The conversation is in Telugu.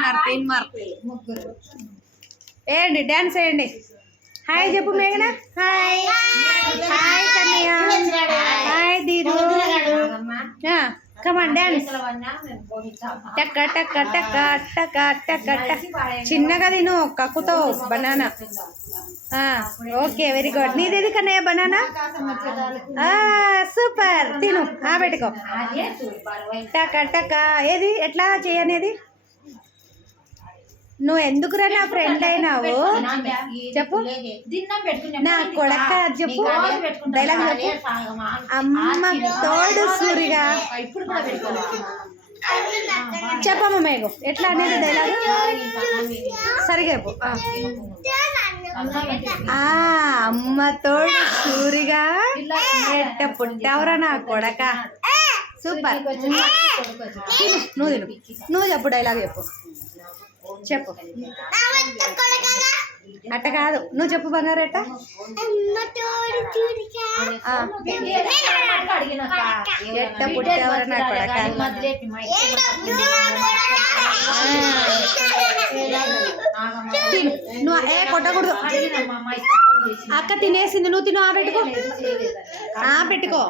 చేస్తున్నారు పెయిన్ మార్క్. వేయండి, డాన్స్ వేయండి. హాయ్ చెప్పు మేఘన. Hi hi Kannayya. Hi Dheeru. Come on dance. టక్క టక్క టక్క టక్క టక్క టక్క. చిన్నగా తిను, కక్కుతో బనానా. Okay, very good. నీదేది కన్నయ్య బనానా? సూపర్, తిను. పెట్టుకో. టక్క టక్క. ఏది ఎట్లా చేయనేది? నువ్వు ఎందుకురా నా ఫ్రెండ్ అయినావు? చెప్పు. నా కొడక చెప్పు, డైలాగ్ చెప్పు. అమ్మ తోడు సూరిగా. చెప్పమ్మ మేఘు, ఎట్లా అనేది డైలాగ్ సరిగా చెప్పు. అమ్మ తోడు సూరిగా ఎట్ట పుట్టావురా నా కొడక. సూపర్. నువ్వు తిను, నువ్వు చెప్పు, డైలాగ్ చెప్పు. చెప్పు. అట్ట కాదు, నువ్వు చెప్పు బంగారు. ఎట్ట ఎట్ట పుట్టేవారు నా కొడక. నువ్వు కొట్టకూడదు. అక్క తినేసింది, నువ్వు తిను. పెట్టుకో, పెట్టుకో.